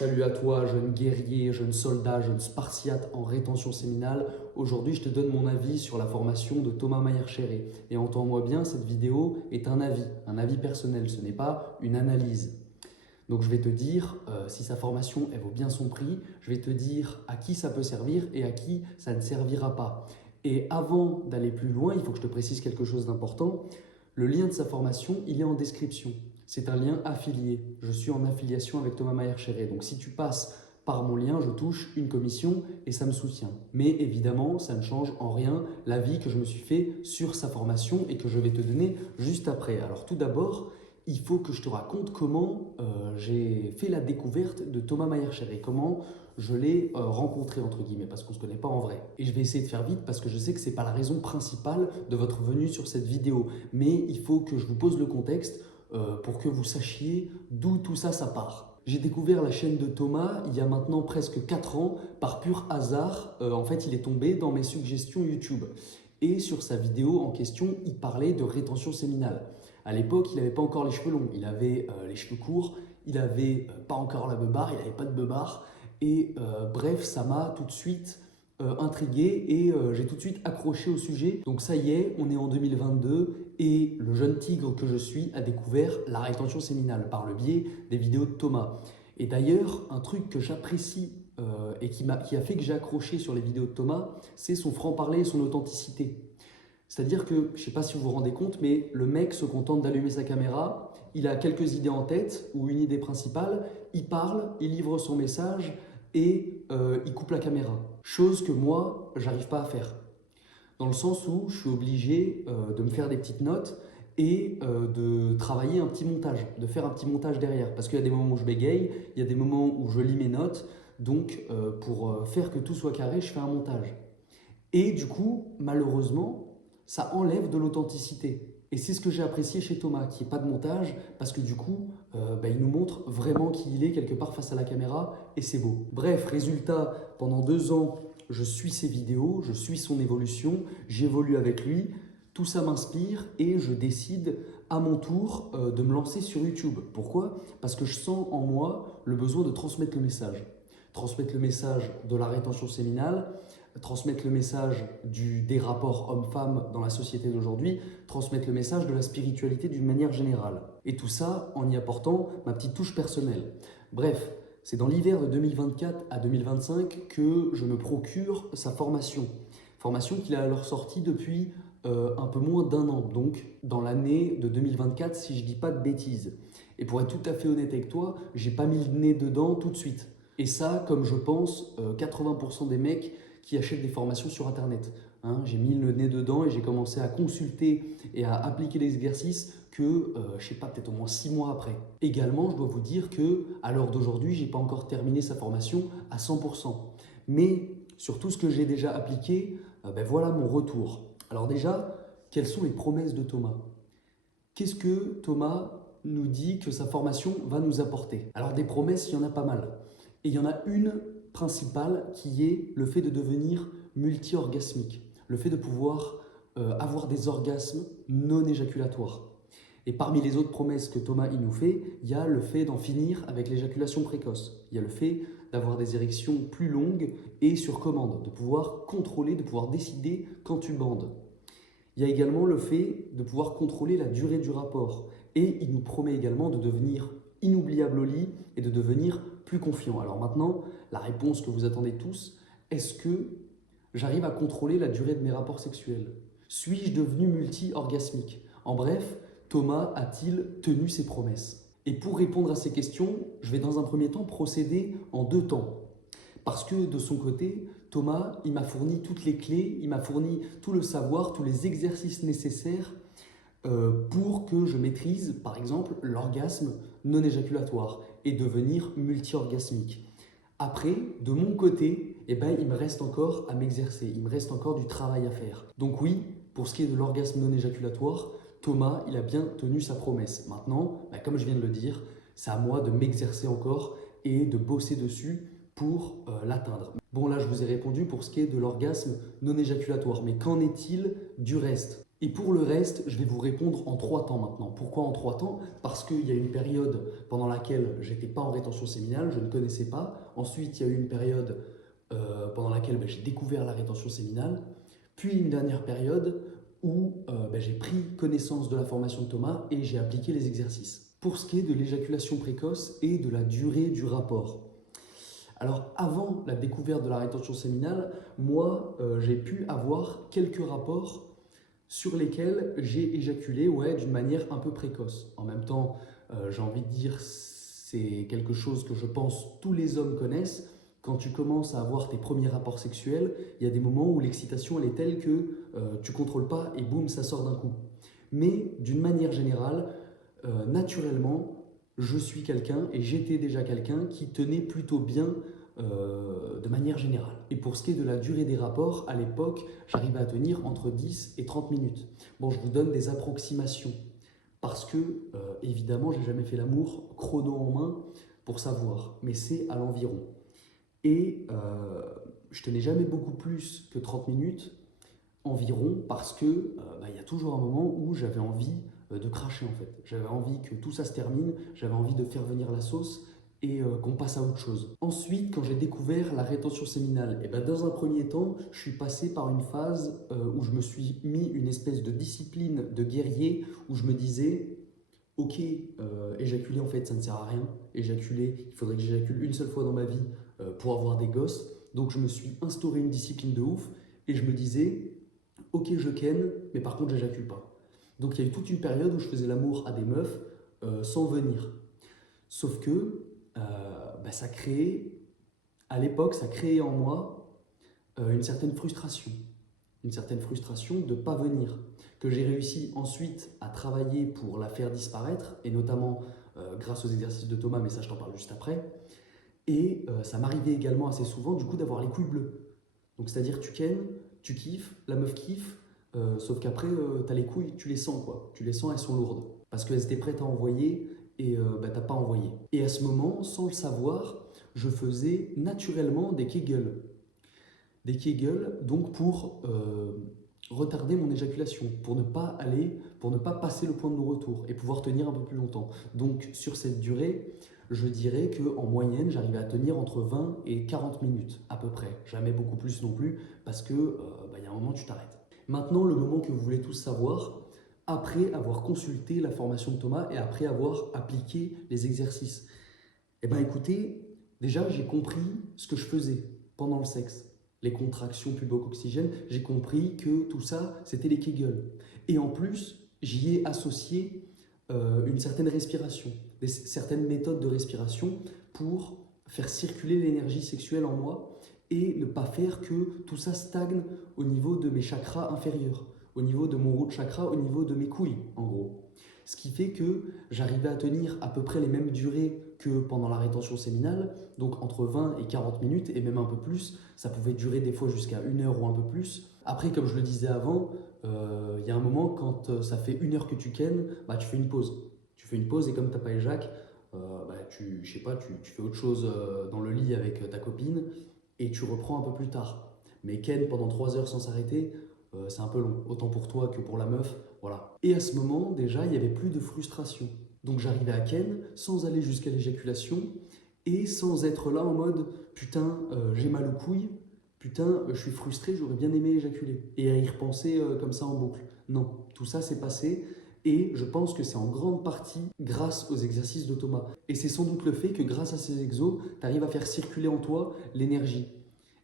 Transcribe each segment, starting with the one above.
Salut à toi, jeune guerrier, jeune soldat, jeune spartiate en rétention séminale. Aujourd'hui, je te donne mon avis sur la formation de Thomas Mayer-Chéré. Et entends-moi bien, cette vidéo est un avis personnel, ce n'est pas une analyse. Donc je vais te dire si sa formation elle vaut bien son prix, je vais te dire à qui ça peut servir et à qui ça ne servira pas. Et avant d'aller plus loin, il faut que je te précise quelque chose d'important. Le lien de sa formation, il est en description. C'est un lien affilié. Je suis en affiliation avec Thomas Mayer-Chéré. Donc si tu passes par mon lien, je touche une commission et ça me soutient. Mais évidemment, ça ne change en rien l'avis que je me suis fait sur sa formation et que je vais te donner juste après. Alors tout d'abord, il faut que je te raconte comment j'ai fait la découverte de Thomas Mayer-Chéré, comment je l'ai rencontré entre guillemets, parce qu'on ne se connaît pas en vrai. Et je vais essayer de faire vite parce que je sais que ce n'est pas la raison principale de votre venue sur cette vidéo. Mais il faut que je vous pose le contexte pour que vous sachiez d'où tout ça part. J'ai découvert la chaîne de Thomas il y a maintenant presque 4 ans par pur hasard. En fait, il est tombé dans mes suggestions YouTube. Et sur sa vidéo en question, il parlait de rétention séminale. À l'époque, il n'avait pas encore les cheveux longs, il avait les cheveux courts, il n'avait pas encore la beubare, il n'avait pas de beubare. Et bref, ça m'a tout de suite intrigué et j'ai tout de suite accroché au sujet. Donc ça y est, on est en 2022 et le jeune tigre que je suis a découvert la rétention séminale par le biais des vidéos de Thomas. Et d'ailleurs, un truc que j'apprécie et qui a fait que j'ai accroché sur les vidéos de Thomas, c'est son franc-parler et son authenticité. C'est-à-dire que, je ne sais pas si vous vous rendez compte, mais le mec se contente d'allumer sa caméra, il a quelques idées en tête ou une idée principale, il parle, il livre son message et il coupe la caméra. Chose que moi, j'arrive pas à faire. Dans le sens où je suis obligé de me faire des petites notes et de travailler un petit montage, de faire un petit montage derrière. Parce qu'il y a des moments où je bégaye, il y a des moments où je lis mes notes. Donc, pour faire que tout soit carré, je fais un montage. Et du coup, malheureusement, ça enlève de l'authenticité. Et c'est ce que j'ai apprécié chez Thomas, qui n'est pas de montage, parce que du coup, il nous montre vraiment qui il est quelque part face à la caméra, et c'est beau. Bref, résultat, pendant 2 ans, je suis ses vidéos, je suis son évolution, j'évolue avec lui, tout ça m'inspire, et je décide à mon tour de me lancer sur YouTube. Pourquoi? Parce que je sens en moi le besoin de transmettre le message. Transmettre le message de la rétention séminale, transmettre le message des rapports hommes-femmes dans la société d'aujourd'hui, transmettre le message de la spiritualité d'une manière générale. Et tout ça en y apportant ma petite touche personnelle. Bref, c'est dans l'hiver de 2024 à 2025 que je me procure sa formation. Formation qu'il a alors sortie depuis un peu moins d'1 an, donc dans l'année de 2024 si je ne dis pas de bêtises. Et pour être tout à fait honnête avec toi, j'ai pas mis le nez dedans tout de suite. Et ça, comme je pense, 80% des mecs qui achètent des formations sur Internet. Hein, j'ai mis le nez dedans et j'ai commencé à consulter et à appliquer les exercices que, je sais pas, peut-être au moins 6 mois après. Également, je dois vous dire que à l'heure d'aujourd'hui, j'ai pas encore terminé sa formation à 100%. Mais sur tout ce que j'ai déjà appliqué, voilà mon retour. Alors déjà, quelles sont les promesses de Thomas? Qu'est-ce que Thomas nous dit que sa formation va nous apporter? Alors des promesses, il y en a pas mal. Et il y en a une principale qui est le fait de devenir multi-orgasmique, le fait de pouvoir avoir des orgasmes non éjaculatoires. Et parmi les autres promesses que Thomas il nous fait, il y a le fait d'en finir avec l'éjaculation précoce. Il y a le fait d'avoir des érections plus longues et sur commande, de pouvoir contrôler, de pouvoir décider quand tu bandes. Il y a également le fait de pouvoir contrôler la durée du rapport. Et il nous promet également de devenir inoubliable au lit et de devenir plus confiant. Alors maintenant, la réponse que vous attendez tous, est-ce que j'arrive à contrôler la durée de mes rapports sexuels? Suis-je devenu multi-orgasmique? En bref, Thomas a-t-il tenu ses promesses? Et pour répondre à ces questions, je vais dans un premier temps procéder en 2 temps. Parce que de son côté, Thomas, il m'a fourni toutes les clés, il m'a fourni tout le savoir, tous les exercices nécessaires pour que je maîtrise, par exemple, l'orgasme non éjaculatoire et devenir multi-orgasmique. Après, de mon côté, il me reste encore à m'exercer, il me reste encore du travail à faire. Donc oui, pour ce qui est de l'orgasme non éjaculatoire, Thomas, il a bien tenu sa promesse. Maintenant, comme je viens de le dire, c'est à moi de m'exercer encore et de bosser dessus pour l'atteindre. Bon, là, je vous ai répondu pour ce qui est de l'orgasme non éjaculatoire, mais qu'en est-il du reste? Et pour le reste, je vais vous répondre en 3 temps maintenant. Pourquoi en 3 temps? Parce qu'il y a une période pendant laquelle j'étais pas en rétention séminale, je ne connaissais pas. Ensuite, il y a eu une période pendant laquelle j'ai découvert la rétention séminale. Puis une dernière période où j'ai pris connaissance de la formation de Thomas et j'ai appliqué les exercices. Pour ce qui est de l'éjaculation précoce et de la durée du rapport. Alors avant la découverte de la rétention séminale, moi j'ai pu avoir quelques rapports sur lesquels j'ai éjaculé d'une manière un peu précoce. En même temps, j'ai envie de dire, c'est quelque chose que je pense tous les hommes connaissent. Quand tu commences à avoir tes premiers rapports sexuels, il y a des moments où l'excitation elle est telle que tu ne contrôles pas et boum, ça sort d'un coup. Mais d'une manière générale, naturellement, je suis quelqu'un et j'étais déjà quelqu'un qui tenait plutôt bien de manière générale. Et pour ce qui est de la durée des rapports, à l'époque, j'arrivais à tenir entre 10 et 30 minutes. Bon, je vous donne des approximations parce que, évidemment, j'ai jamais fait l'amour chrono en main pour savoir, mais c'est à l'environ. Et je tenais jamais beaucoup plus que 30 minutes environ parce que il y a toujours un moment où j'avais envie de cracher en fait. J'avais envie que tout ça se termine, j'avais envie de faire venir la sauce et qu'on passe à autre chose. Ensuite, quand j'ai découvert la rétention séminale, dans un premier temps, je suis passé par une phase où je me suis mis une espèce de discipline de guerrier où je me disais ok, éjaculer en fait ça ne sert à rien. Éjaculer, il faudrait que j'éjacule une seule fois dans ma vie pour avoir des gosses. Donc je me suis instauré une discipline de ouf et je me disais ok, je ken, mais par contre j'éjacule pas. Donc il y a eu toute une période où je faisais l'amour à des meufs sans venir. Sauf que ça créait, à l'époque, ça créait en moi une certaine frustration. Une certaine frustration de ne pas venir. Que j'ai réussi ensuite à travailler pour la faire disparaître, et notamment grâce aux exercices de Thomas, mais ça je t'en parle juste après. Et ça m'arrivait également assez souvent du coup d'avoir les couilles bleues. Donc c'est-à-dire tu kennes, tu kiffes, la meuf kiffe, sauf qu'après t'as les couilles, tu les sens quoi. Tu les sens, elles sont lourdes. Parce qu'elles étaient prêtes à envoyer et t'as pas envoyé. Et à ce moment, sans le savoir, je faisais naturellement des Kegels. Des Kegels, donc pour retarder mon éjaculation, pour ne pas passer le point de non-retour et pouvoir tenir un peu plus longtemps. Donc sur cette durée, je dirais qu'en moyenne, j'arrivais à tenir entre 20 et 40 minutes à peu près. Jamais beaucoup plus non plus, parce que y a un moment, tu t'arrêtes. Maintenant, le moment que vous voulez tous savoir, après avoir consulté la formation de Thomas et après avoir appliqué les exercices. Écoutez, déjà j'ai compris ce que je faisais pendant le sexe. Les contractions pubo-coccygènes, j'ai compris que tout ça, c'était les Kegels. Et en plus, j'y ai associé une certaine respiration, certaines méthodes de respiration pour faire circuler l'énergie sexuelle en moi et ne pas faire que tout ça stagne au niveau de mes chakras inférieurs, au niveau de mon root chakra, au niveau de mes couilles, en gros. Ce qui fait que j'arrivais à tenir à peu près les mêmes durées que pendant la rétention séminale, donc entre 20 et 40 minutes, et même un peu plus. Ça pouvait durer des fois jusqu'à 1 heure ou un peu plus. Après, comme je le disais avant, il y a un moment, quand ça fait 1 heure que tu kennes, tu fais une pause. Tu fais une pause et comme tu n'as pas éjac, tu fais autre chose dans le lit avec ta copine et tu reprends un peu plus tard. Mais ken pendant 3 heures sans s'arrêter, c'est un peu long, autant pour toi que pour la meuf, voilà. Et à ce moment, déjà, il n'y avait plus de frustration. Donc j'arrivais à ken sans aller jusqu'à l'éjaculation et sans être là en mode putain, j'ai mal aux couilles, putain, je suis frustré, j'aurais bien aimé éjaculer. Et à y repenser comme ça en boucle. Non, tout ça s'est passé et je pense que c'est en grande partie grâce aux exercices de Thomas. Et c'est sans doute le fait que grâce à ces exos, tu arrives à faire circuler en toi l'énergie.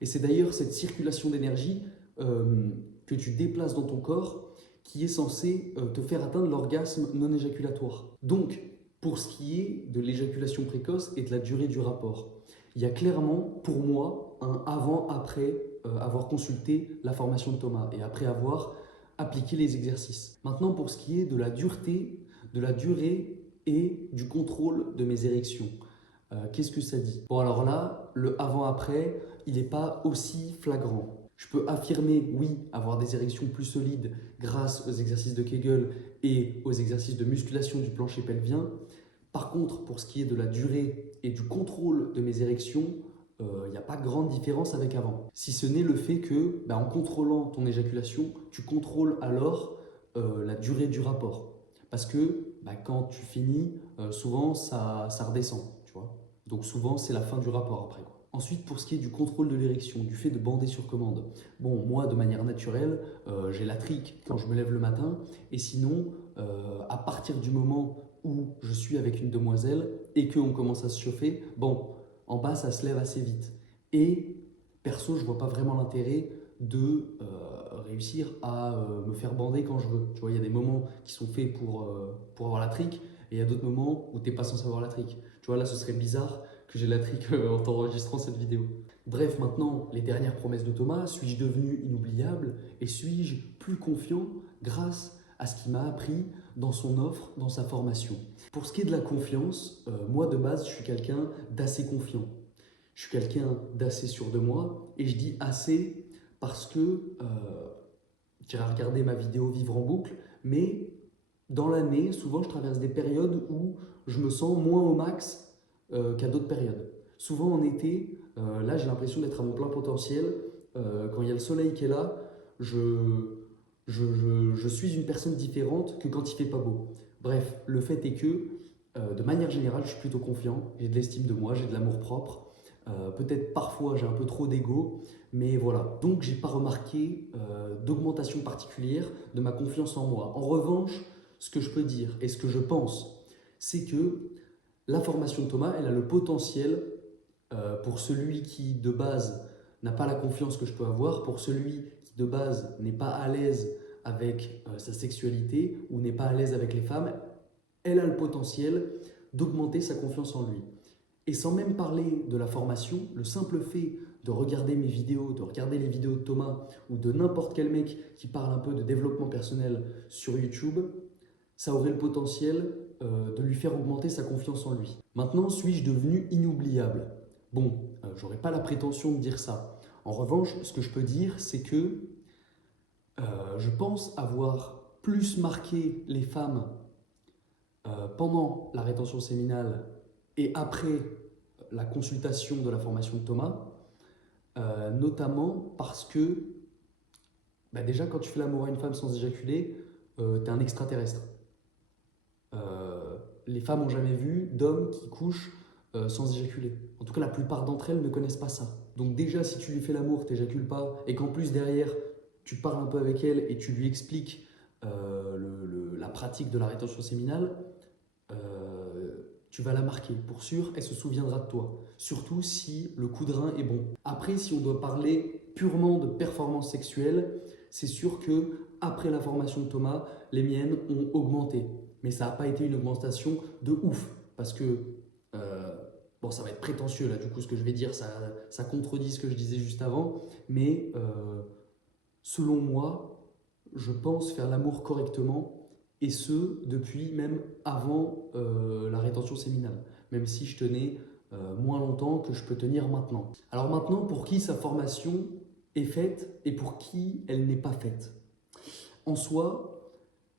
Et c'est d'ailleurs cette circulation d'énergie que tu déplaces dans ton corps qui est censé te faire atteindre l'orgasme non éjaculatoire. Donc, pour ce qui est de l'éjaculation précoce et de la durée du rapport, il y a clairement, pour moi, un avant-après avoir consulté la formation de Thomas et après avoir appliqué les exercices. Maintenant, pour ce qui est de la dureté, de la durée et du contrôle de mes érections. Qu'est-ce que ça dit? Bon alors là, le avant-après, il n'est pas aussi flagrant. Je peux affirmer, oui, avoir des érections plus solides grâce aux exercices de Kegel et aux exercices de musculation du plancher pelvien. Par contre, pour ce qui est de la durée et du contrôle de mes érections, il n'y a pas grande différence avec avant. Si ce n'est le fait que, en contrôlant ton éjaculation, tu contrôles alors la durée du rapport. Parce que quand tu finis, souvent ça redescend, tu vois. Donc souvent c'est la fin du rapport après, quoi. Ensuite, pour ce qui est du contrôle de l'érection, du fait de bander sur commande, bon, moi de manière naturelle, j'ai la trique quand je me lève le matin, et sinon, à partir du moment où je suis avec une demoiselle et qu'on commence à se chauffer, bon, en bas ça se lève assez vite. Et perso, je vois pas vraiment l'intérêt de réussir à me faire bander quand je veux. Tu vois, il y a des moments qui sont faits pour avoir la trique, et il y a d'autres moments où tu n'es pas censé avoir la trique. Tu vois, là, ce serait bizarre que j'ai la trique en t'enregistrant cette vidéo. Bref, maintenant, les dernières promesses de Thomas, suis-je devenu inoubliable et suis-je plus confiant grâce à ce qu'il m'a appris dans son offre, dans sa formation. Pour ce qui est de la confiance, moi de base, je suis quelqu'un d'assez confiant. Je suis quelqu'un d'assez sûr de moi, et je dis assez parce que tu iras regarder ma vidéo Vivre en boucle, mais dans l'année, souvent je traverse des périodes où je me sens moins au max qu'à d'autres périodes. Souvent en été, là j'ai l'impression d'être à mon plein potentiel. Quand il y a le soleil qui est là, je suis une personne différente que quand il fait pas beau. Bref, le fait est que, de manière générale, je suis plutôt confiant, j'ai de l'estime de moi, j'ai de l'amour propre. Peut-être parfois j'ai un peu trop d'ego, mais voilà. Donc j'ai pas remarqué d'augmentation particulière de ma confiance en moi. En revanche, ce que je peux dire et ce que je pense, c'est que la formation de Thomas, elle a le potentiel pour celui qui de base n'a pas la confiance que je peux avoir, pour celui qui de base n'est pas à l'aise avec sa sexualité ou n'est pas à l'aise avec les femmes, elle a le potentiel d'augmenter sa confiance en lui. Et sans même parler de la formation, le simple fait de regarder mes vidéos, de regarder les vidéos de Thomas ou de n'importe quel mec qui parle un peu de développement personnel sur YouTube, ça aurait le potentiel de lui faire augmenter sa confiance en lui. Maintenant, suis-je devenu inoubliable? Bon, j'aurais pas la prétention de dire ça. En revanche, ce que je peux dire, c'est que je pense avoir plus marqué les femmes pendant la rétention séminale et après la consultation de la formation de Thomas, notamment parce que déjà quand tu fais l'amour à une femme sans éjaculer, t'es un extraterrestre. Les femmes n'ont jamais vu d'hommes qui couchent sans éjaculer. En tout cas, la plupart d'entre elles ne connaissent pas ça. Donc déjà, si tu lui fais l'amour, t'éjacules pas, et qu'en plus derrière, tu parles un peu avec elle et tu lui expliques la pratique de la rétention séminale, tu vas la marquer. Pour sûr, elle se souviendra de toi. Surtout si le coup de rein est bon. Après, si on doit parler purement de performance sexuelle, c'est sûr que après la formation de Thomas, les miennes ont augmenté. Mais ça n'a pas été une augmentation de ouf. Parce que, bon, ça va être prétentieux là, du coup, ce que je vais dire, ça contredit ce que je disais juste avant. Mais selon moi, je pense faire l'amour correctement, et ce, depuis même avant la rétention séminale, même si je tenais moins longtemps que je peux tenir maintenant. Alors maintenant, pour qui sa formation est faite et pour qui elle n'est pas faite. En soi,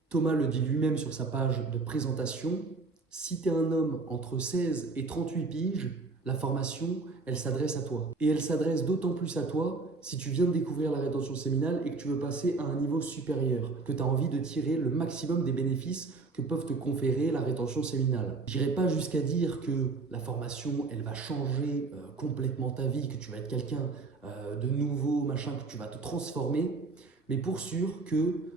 Thomas le dit lui-même sur sa page de présentation, si tu es un homme entre 16 et 38 piges, la formation, elle s'adresse à toi. Et elle s'adresse d'autant plus à toi si tu viens de découvrir la rétention séminale et que tu veux passer à un niveau supérieur, que tu as envie de tirer le maximum des bénéfices que peuvent te conférer la rétention séminale. J'irai pas jusqu'à dire que la formation, elle va changer complètement ta vie, que tu vas être quelqu'un de nouveau, machin, que tu vas te transformer, mais pour sûr que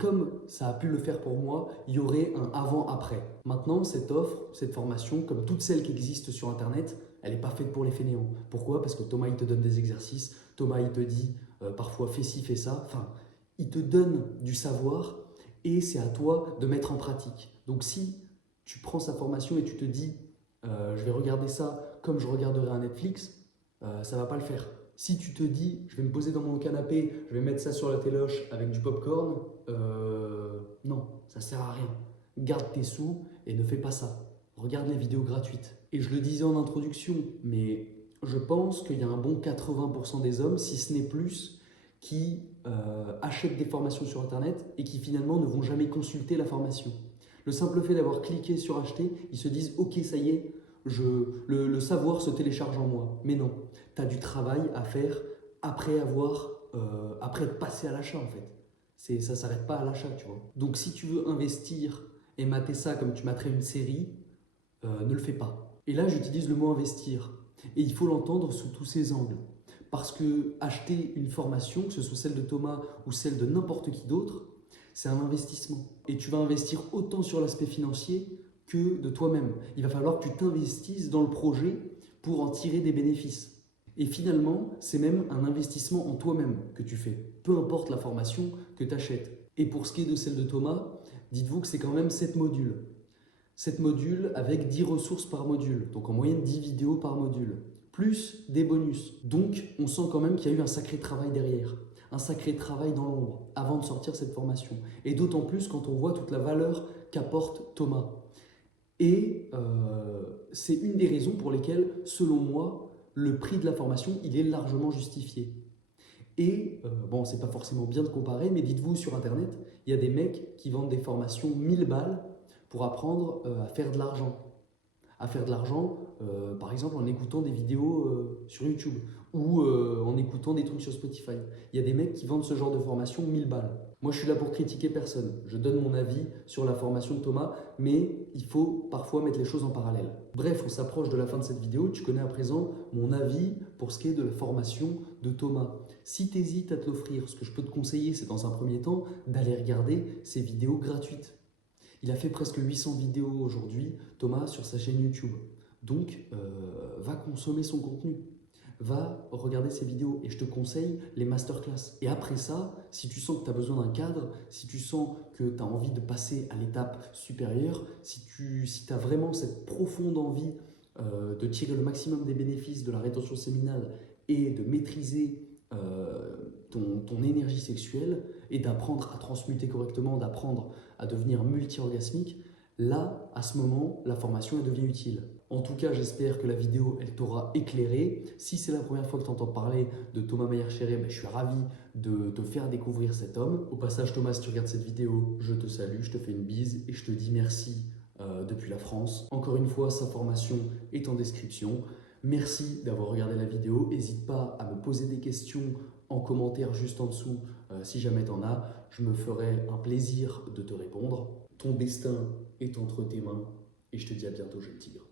comme ça a pu le faire pour moi, il y aurait un avant-après. Maintenant, cette offre, cette formation, comme toutes celles qui existent sur Internet, elle n'est pas faite pour les fainéants. Pourquoi? Parce que Thomas, il te donne des exercices, Thomas, il te dit parfois fais ci, fais ça. Enfin, il te donne du savoir et c'est à toi de mettre en pratique. Donc si tu prends sa formation et tu te dis je vais regarder ça comme je regarderais un Netflix, ça ne va pas le faire. Si tu te dis, je vais me poser dans mon canapé, je vais mettre ça sur la téloche avec du popcorn, non, ça sert à rien. Garde tes sous et ne fais pas ça. Regarde les vidéos gratuites. Et je le disais en introduction, mais je pense qu'il y a un bon 80% des hommes, si ce n'est plus, qui achètent des formations sur Internet et qui finalement ne vont jamais consulter la formation. Le simple fait d'avoir cliqué sur acheter, ils se disent ok, ça y est, le savoir se télécharge en moi. Mais non, tu as du travail à faire après être passé à l'achat en fait. Ça s'arrête pas à l'achat, tu vois. Donc si tu veux investir et mater ça comme tu materais une série, ne le fais pas. Et là, j'utilise le mot investir. Et il faut l'entendre sous tous ses angles. Parce que acheter une formation, que ce soit celle de Thomas ou celle de n'importe qui d'autre, c'est un investissement. Et tu vas investir autant sur l'aspect financier que de toi-même. Il va falloir que tu t'investisses dans le projet pour en tirer des bénéfices. Et finalement, c'est même un investissement en toi-même que tu fais, peu importe la formation que tu achètes. Et pour ce qui est de celle de Thomas, dites-vous que c'est quand même 7 modules. 7 modules avec 10 ressources par module, donc en moyenne 10 vidéos par module, plus des bonus. Donc on sent quand même qu'il y a eu un sacré travail derrière, un sacré travail dans l'ombre avant de sortir cette formation. Et d'autant plus quand on voit toute la valeur qu'apporte Thomas. Et c'est une des raisons pour lesquelles, selon moi, le prix de la formation, il est largement justifié. Et bon, c'est pas forcément bien de comparer, mais dites-vous sur Internet, il y a des mecs qui vendent des formations 1000 balles pour apprendre à faire de l'argent. À faire de l'argent, par exemple, en écoutant des vidéos sur YouTube ou en écoutant des trucs sur Spotify. Il y a des mecs qui vendent ce genre de formation 1000 balles. Moi, je suis là pour critiquer personne. Je donne mon avis sur la formation de Thomas, mais il faut parfois mettre les choses en parallèle. Bref, on s'approche de la fin de cette vidéo. Tu connais à présent mon avis pour ce qui est de la formation de Thomas. Si tu hésites à te l'offrir, ce que je peux te conseiller, c'est dans un premier temps d'aller regarder ses vidéos gratuites. Il a fait presque 800 vidéos aujourd'hui, Thomas, sur sa chaîne YouTube. Donc, va consommer son contenu. Va regarder ses vidéos et je te conseille les masterclass. Et après ça, si tu sens que tu as besoin d'un cadre, si tu sens que tu as envie de passer à l'étape supérieure, si tu as vraiment cette profonde envie de tirer le maximum des bénéfices de la rétention séminale et de maîtriser ton énergie sexuelle et d'apprendre à transmuter correctement, d'apprendre à devenir multi-orgasmique, là, à ce moment, la formation elle devient utile. En tout cas, j'espère que la vidéo elle t'aura éclairé. Si c'est la première fois que tu entends parler de Thomas Mayer-Chéré, je suis ravi de te faire découvrir cet homme. Au passage, Thomas, si tu regardes cette vidéo, je te salue, je te fais une bise et je te dis merci depuis la France. Encore une fois, sa formation est en description. Merci d'avoir regardé la vidéo. N'hésite pas à me poser des questions en commentaire juste en dessous si jamais tu en as. Je me ferai un plaisir de te répondre. Ton destin est entre tes mains et je te dis à bientôt, jeune tigre.